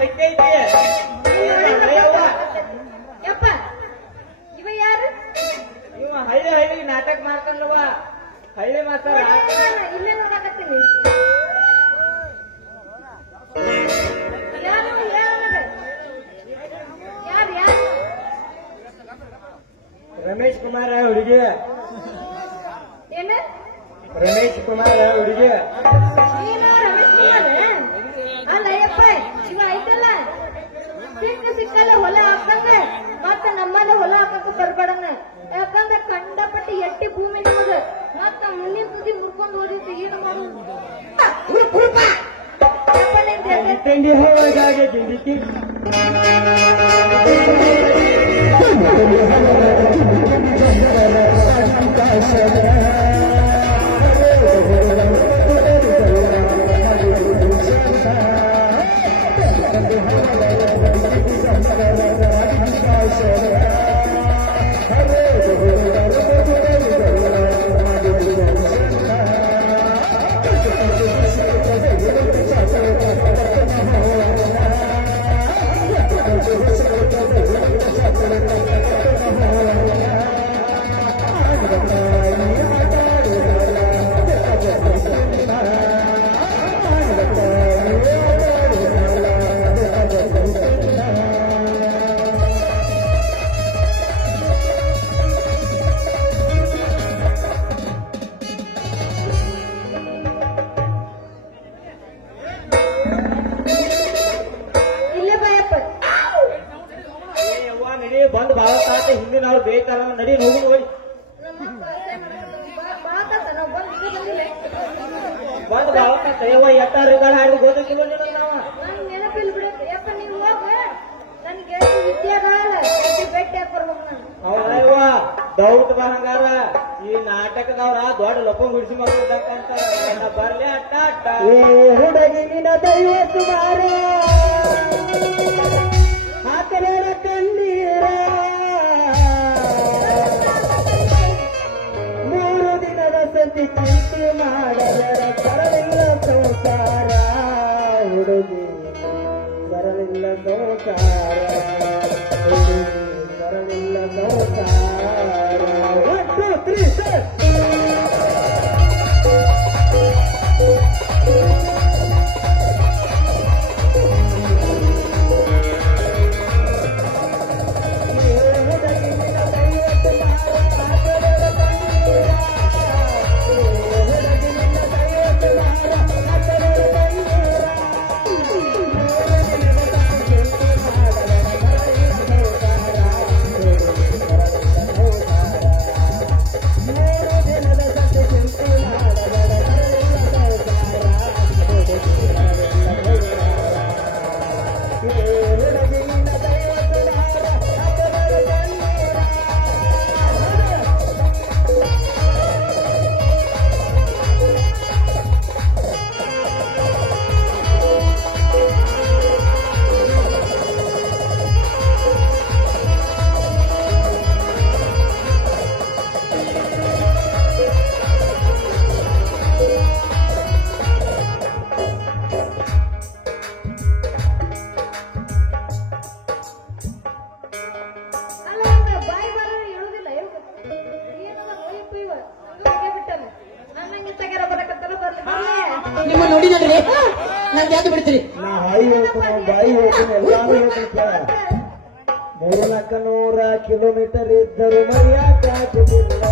ಹಕ್ಕೈತಿ ಯಪ್ಪ ಇವ ಯಾರು? ಇವ ಹಳ್ಳಿ ಹಳ್ಳಿ ನಾಟಕ ಮಾಡ್ತಾನಲ್ವ ಹಳ್ಳಿ ಮಾಸ್ತರ. ಇಲ್ಲೇ ನೋಡಕತ್ತೀನಿ. ಯಾರು ಯಾರು? ರಮೇಶ್ ಕುಮಾರ ಹುಡುಗಿ. ಏನ ರಮೇಶ್ ಕುಮಾರ ಹುಡುಗಿ. ಅಲ್ಲ ಯಪ್ಪ ಇವ ಐತಲ್ಲ ಸಿಕ್ಕಲ್ಲ ಹೊಲ ಹಾಕಂಗ ಮತ್ತ ನಮ್ಮಲ್ಲಿ ಹೊಲ ಹಾಕಕ್ಕ ಬರ್ಬೇಡನ. ಯಾಕಂದ್ರೆ ಕಂಡಪಟ್ಟಿ ಎಟ್ಟಿ ಭೂಮಿ ನಮಗ ಮತ್ತ ಮುಂದಿನ ತುದಿ ಮುರ್ಕೊಂಡು ಹೋದಿತ್ತು ಏನು ಮಾಡುದು? ತಿಂಡಿ ಹೋಗಾಗೆ ಜಿಂದಿಕ್ಕಿ ಬಂದ್ ಭಾವತಾತ ಹಿಂದಿನವ್ರು ಬೇಕಲ್ಲ ನಡಿ ಹೋಗಿ ಹೋಗಿ ಬಂದ್ ಭಾವತಾತ ಎಟ್ಟಾರು ಹಾಡಿ ಗೊತ್ತಿಲ್ಲ ನಾವ ನೆನಪಿಲ್ ಬಿಡಕ್ಕೆ ಯಪ್ಪ ನೀವು ಹೋಗ ನನ್ಗೆ ವಿದ್ಯಾಗಾಲ ಭೇಟಿ ಹಾಕೋರ್ಬೇಕು ನಾನು. ಹೌದವ್ವ ದೌಡ್ ಬಹಂಗಾರ ಈ ನಾಟಕದವ್ರ ದೊಡ್ಡ ಲಪಂಗ್ ಗುಡಿಸಿ ಮಾಡ್ಕೊಂಡಂತ ಬರ್ಲಿ ಅಟ್ಟ ಅಟ್ಟ ಹುಡುಗಿನ ದೈವ ಸುಮಾರ ಹಾಕಬೇಡ ಕಣ್ಣೀರ 3 ದಿನದ ಸಂತಿ ಚಿಂತೆ ಮಾಡದರ ಸರಳಿಲ್ಲ ಸಂಸಾರ ಹುಡುಗಿ ಸರಳಿಲ್ಲ ಸಂಸಾರ ಹುಡುಗಿ ಸರಳಿಲ್ಲ ಸಂಸಾರ 1 2 3 ನಿಮ್ಮ ನೋಡಿದ್ರೆ ನಾನು ಯಾಕೆ ಬಿಡ್ತೀರಿ? ನಾ ಹಾಯಿ ಹೋಗ್ತೀನಿ ಬಾಯಿ ಹೋಗ್ತೀನಿ ಎಲ್ಲಾನು ಹೋಗ್ತೀನಿ 300 ಕಿಲೋಮೀಟರ್ ಇದ್ದರು ಮರೆಯಾಕಾಗುವುದಿಲ್ಲ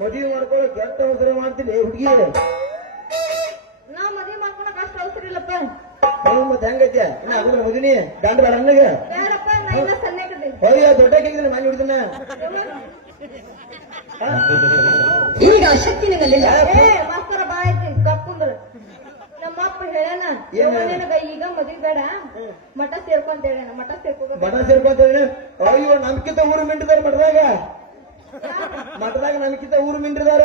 ಮದುವೆ ಮಾಡ್ಕೊಳಕ್ ಎಂತ ಅವಸರ ಮಾಡ್ತೀನಿ ಹುಡುಗಿ ನಾ ಮದ್ವಿ ಮಾಡ್ಕೊಳಕ್ ಅಷ್ಟು ಅವಸರ ಇಲ್ಲಪ್ಪ. ಮತ್ತೆ ಹೆಂಗೈತೆ ಇನ್ನ ಅದ್ರ ಮದುವೆ ಗಂಡ ಬೇಡ ಅನ್ನಗ ಬೇಡಪ್ಪ, ನಾ ಇನ್ನ ಸಣ್ಣಗಿದ್ದೀನಿ. ಅಯ್ಯೋ ದೊಡ್ಡ ಕೇಗಿದ್ರೆ ಮನೆ ಹಿಡಿದನ ಈಗ ಶಕ್ತಿ ನಿನ್ನಲ್ಲಿಲ್ಲ. ಏ ಮಾಸ್ತರ ಬಾ ಐತಿ ಕಪ್ಪುಂದ್ರ. ನಮ್ಮಪ್ಪ ಹೇಳಣ ನಿನಗ ಈಗ ಮದ್ವಿ ಬೇಡ, ಮಠ ಸೇರ್ಕೊಂತ ಹೇಳಣ. ಮಠ ಸೇರ್ಕೋಬೇಕು. ಮಠ ಸೇರ್ಕೊಂತೇನೆ. ಅಯ್ಯೋ ನಮ್ಕಿಂತ ಊರು ಮಿಂಟಿದಾರ ಮಠದಾಗ ನಮ್ಕಿಂತ ಊರು ಮಿಂಟಿದಾರ.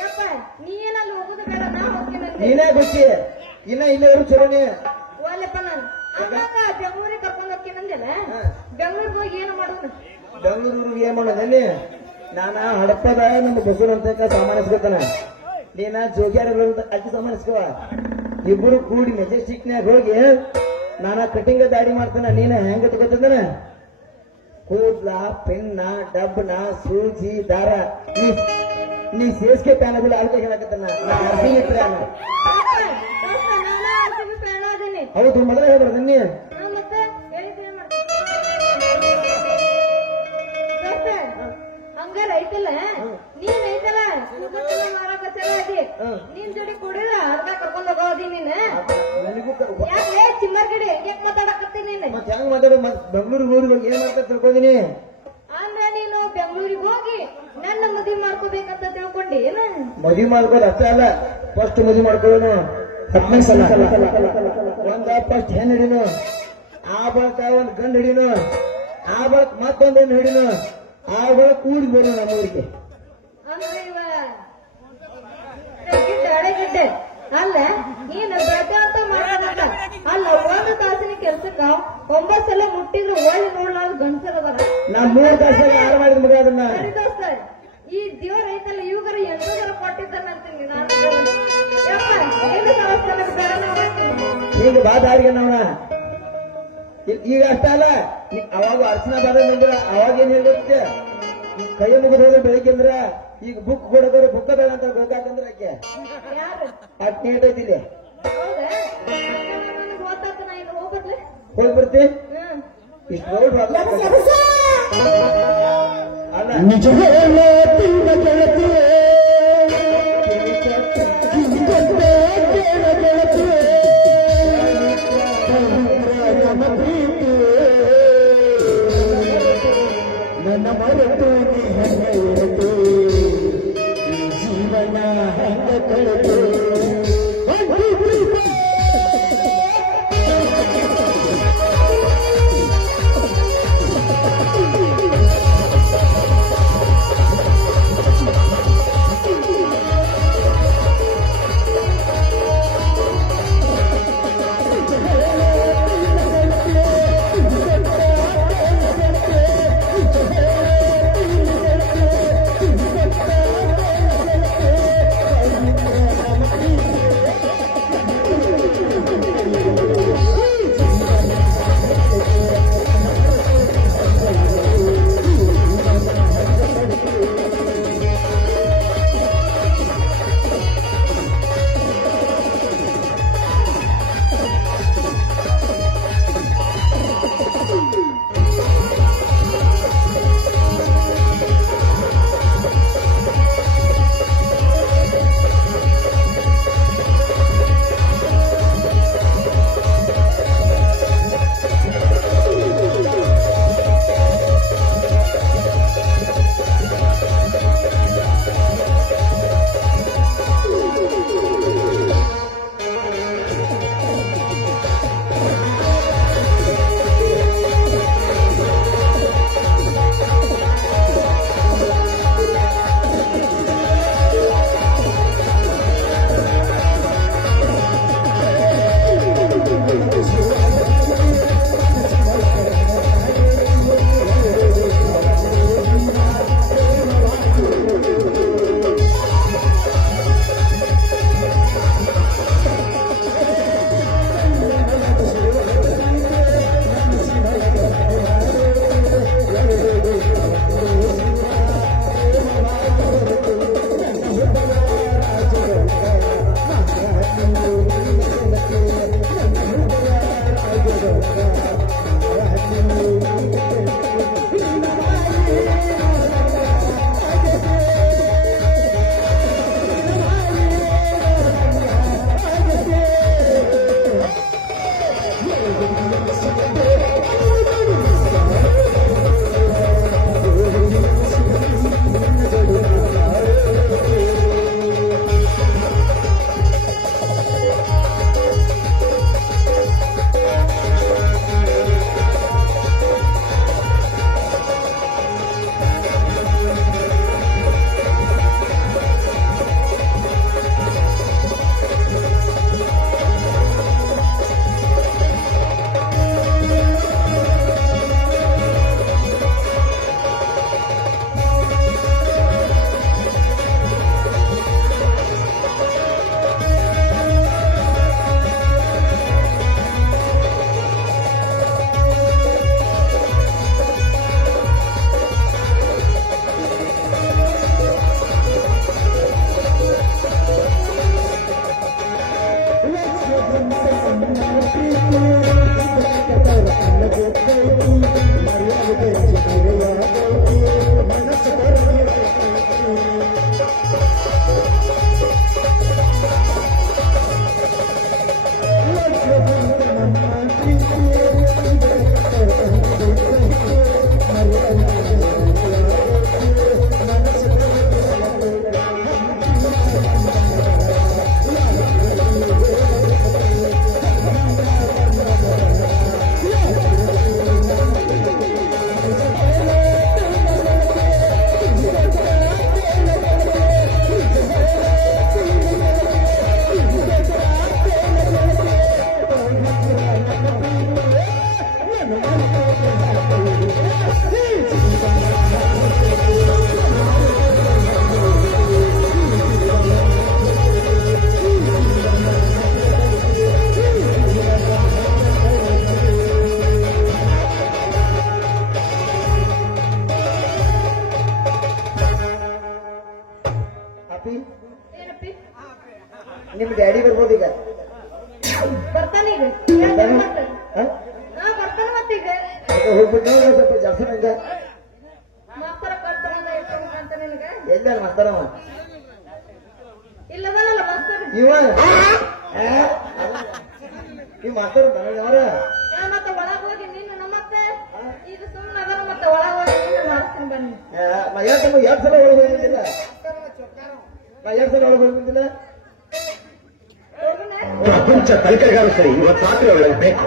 ಯಪ್ಪ ನೀ ಏನಲ್ಲಿ ಹೋಗುದು ಬೇಡ, ನಾ ಹೋಗ್ತೀನಿ. ನೀನೇ ಗೊತ್ತಿ ಇನ್ನ ಇಲ್ಲೇ ಇರು ಚಲೋನಿ. ಒಲ್ಲಪ್ಪ ನಾನು ಅಮ್ಮಕ್ಕ ಬೆಂಗಳೂರಿಗೆ ಕರ್ಕೊಂಡು ಹೋಗ್ತೀನಂದೆಲ್ಲ. ಬೆಂಗಳೂರಿಗೆ ಹೋಗಿ ಏನು ಮಾಡೋದು? ಬೆಂಗಳೂರಿಗೆ ಏನ್ ಮಾಡೋದಲ್ಲಿ ನಾನ ಹಡಪದ ನಮ್ಮ ಬಸೂರ್ ಅಂತ ಸಾಮಾನಿಸ್ಕೊತಾನ, ನೀನ ಜೋಗ್ಯಾರ ಅಕ್ಕಿ ಸಾಮಾನಿಸ್ಕೋ. ಇಬ್ಬರು ಕೂಡಿ ಮೆಜೆಸ್ಟಿಕ್ನ್ಯಾಗ ಹೋಗಿ ನಾನ ಕಟಿಂಗ್ ದಾಡಿ ಮಾಡ್ತಾನ. ನೀನ ಹೆಂಗ ತಗೋತಂದನ ಕೂದ್ಲ ಪೆನ್ನ ಡಬ್ಬನ ಸೂಜಿ ದಾರ ನೀ ಸೇಸ್ಕೆ ಪ್ಯಾನಗಳು ಅಲ್ಕ ಹೇಳಕತ್ತಾನ. ಹೌದು ಮೊದಲೇ ಹೇಳ್ಬಾರ್ದು ನಿನ್ನೆ. ಮತ್ತೆ ಹೇಳಿದ್ದೇನೆ ಹಂಗಾರ ಐತಲ್ಲ, ನೀನ್ ಐತಲ್ಲ ನೀನ್ ಜೋಡಿ ಕುಡಿದ ಅರ್ಧ ಕರ್ಕೊಂಡ್ ಹೋಗೋದಿ ನೀನ್. ಯಾಕೆ ಚಿಲ್ಲರ್ ಗಿಡಿ ಹೆಂಗ್ ಮಾತಾಡಕತ್ತಿ ನೀನ್? ಮತ್ತೆ ಹೆಂಗ್ ಮಾತಾಡ ಬೆಂಗಳೂರಿಗೆ ಊರಿಗೆ ಏನ್ ಮಾಡ್ತಾ ತಿಳ್ಕೊಂಡಿನಿ ಅಂದ್ರೆ ನೀನು ಬೆಂಗಳೂರಿಗೆ ಹೋಗಿ ನನ್ನ ಮದುವೆ ಮಾಡ್ಕೋಬೇಕಂತ ತಿಳ್ಕೊಂಡಿ ಏನ? ಮದುವೆ ಮಾಡ್ಕೋದು ಅಷ್ಟೇ ಅಲ್ಲ, ಫಸ್ಟ್ ಮದುವೆ ಮಾಡ್ಕೊಳ್ಳೋನು 15 ಸಲ. ಒಂದ ಫಸ್ಟ್ ಹೆಣ್ಣು ಹಿಡಿನು, ಆ ಬಳಕ ಒಂದ್ ಗಂಡು ಹಿಡಿನು, ಆ ಬಳಕ ಮತ್ತೊಂದ್ ಹೆಣ್ಣು ಹಿಡಿನು, ಆ ಬಳಕ ಊರಿಗೆ ಬರು ನಮ್ಮೂರಿಗೆ. ಅಂದ್ರೆ ಇವ ಗಿಡ್ಡೆ ಅಲ್ಲ ನೀನು ಬೆಳಗ್ಗೆ ಅಂತ ಮಾಡೋದಲ್ಲ. ಅಲ್ಲ ಒಂದು ತಾಸಿನ ಕೆಲ್ಸಕ್ಕ 9 ಸಲ ಮುಟ್ಟಿದ್ರು ಒಳ್ಳೆ ನೋಡ್ಲಾರ್ದು ಗಂಡಸರ ಬರ. ನಾ 3 ತಾಸಾಗ ಯಾರು ಮಾಡಿದ ಮಗ ಅದನ್ನ. ದೋಸ್ತ ಈ ದೇವ್ರ ಐತಲ್ಲ ಇವುಗರ ಎಂಟರ ಕೊಟ್ಟಿದ್ದಾನಂತೀನಿ ನಾನು. ಈಗ ಬಾ ದಾರಿಗೆ ನಾವ ಈಗ ಅಷ್ಟ ಅಲ್ಲ, ಅವಾಗ ಅರ್ಚನಾ ಬಾದ ಬಂದ್ರ ಅವಾಗ ಏನ್ ಹೇಳಿರುತ್ತೆ, ಕೈ ಮುಗಿದವ್ರು ಬೆಳಿಗ್ಗೆ ಅಂದ್ರ ಈಗ ಬುಕ್ ಕೊಡೋದವ್ರು ಬುಕ್ಕ ಬೇಡ ಅಂತ ಗೋಕಾಕಂದ್ರ ಆಕೆ ಅಟ್ ನೀಟ್ ಐತಿಲ್ಲ. ಗೊತ್ತಾಗ್ತ ನಾ ಇನ್ನು ಹೋಗ್ಬರ್ಲಿ. ಹೋಗಿ ಬರ್ತಿ ಇಷ್ಟು ರೋಡ್ ಅಲ್ಲ ನಿಜ ನನ್ನ ಮರೆತು ಹೆಂಗ ಇರತು ಜೀವನ ಹೆಂಗ ಕಳೆದು ಅಪ್ಪಿ ಏನಪ್ಪಿ ನಿಮ್ ಡ್ಯಾಡಿ ಬರ್ಬೋದು ಈಗ ಬರ್ತಾನೀಗ ಹಾ? ನಾ ಬರ್ತಾನ ಮತ್ತೀಗ ಹೋಗ್ಬಿಟ್ಟು ಸ್ವಲ್ಪ ಜಾಸ್ತಿ ನಂಗ ಮಾಸ್ತರ ಕಟ್ತಾನ ಅಂತ ನಿನಗ ಎಲ್ಲ ಮಾಸ್ತಾರವ ಇಲ್ಲದಲ್ಲ ಮಾಸ್ತರ್ ಇವ ಈ ಮಾಸ್ತಾರ ನನಗವ್ರ ನಾ ಮತ್ತೆ ಒಳಗ್ ಹೋಗಿ ನೀನು ನಮ್ಮತ್ತೆ ಈಗ ಸುಮ್ಮನೆ ಅದರ ಮತ್ತೆ ಒಳಗ್ ಹೋಗಿ ನೀನು ಮಾಡ್ತೀನಿ ಬನ್ನಿ ನಾ ಎರಡ್ ಸಲ ಒಳಗೆ ಹೋಗಿದ್ದಿಲ್ಲ ನಾ ಎರಡ್ ಸಲ ಒಳಗೆ ಹೋಗಿದ್ದಿಲ್ಲ ಹೋಗುನೆ ಪ್ರಪಂಚ ಕಲಿಕೆಗಾರ ಸರಿ ಇವತ್ತು ರಾತ್ರಿ ಒಳ್ಳೆ ಬೇಕು.